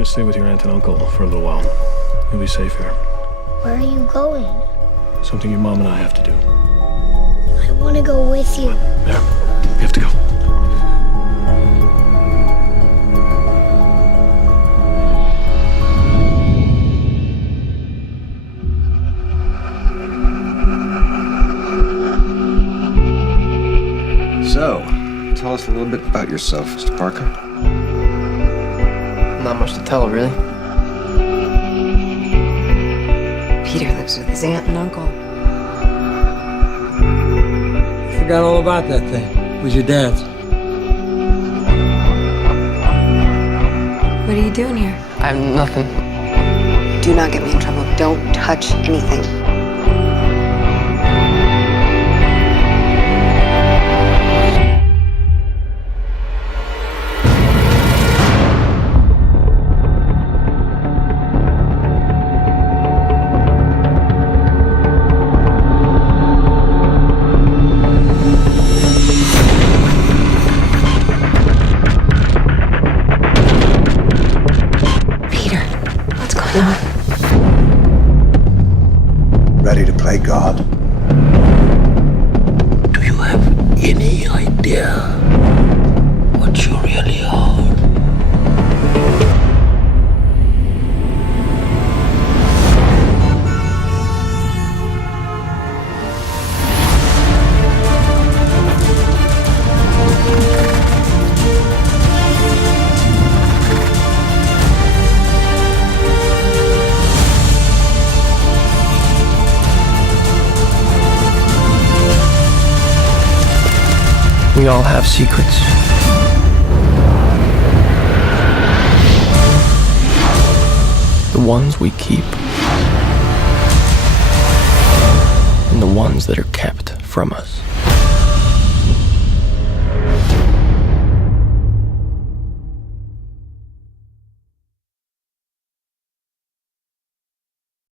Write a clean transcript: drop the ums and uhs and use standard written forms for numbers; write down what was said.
gonna stay with your aunt and uncle for a little while. You'll be safe here. Where are you going? Something your mom and I have to do. I want to go with you. There. We have to go. So, tell us a little bit about yourself, Mr. Parker. Not much to tell, really. Peter lives with his aunt and uncle. I forgot all about that thing. It was your dad's. What are you doing here? I have nothing. Do not get me in trouble. Don't touch anything. Peter, what's going on? Ready to play God? Do you have any idea what you really are? We all have secrets. The ones we keep. And the ones that are kept from us.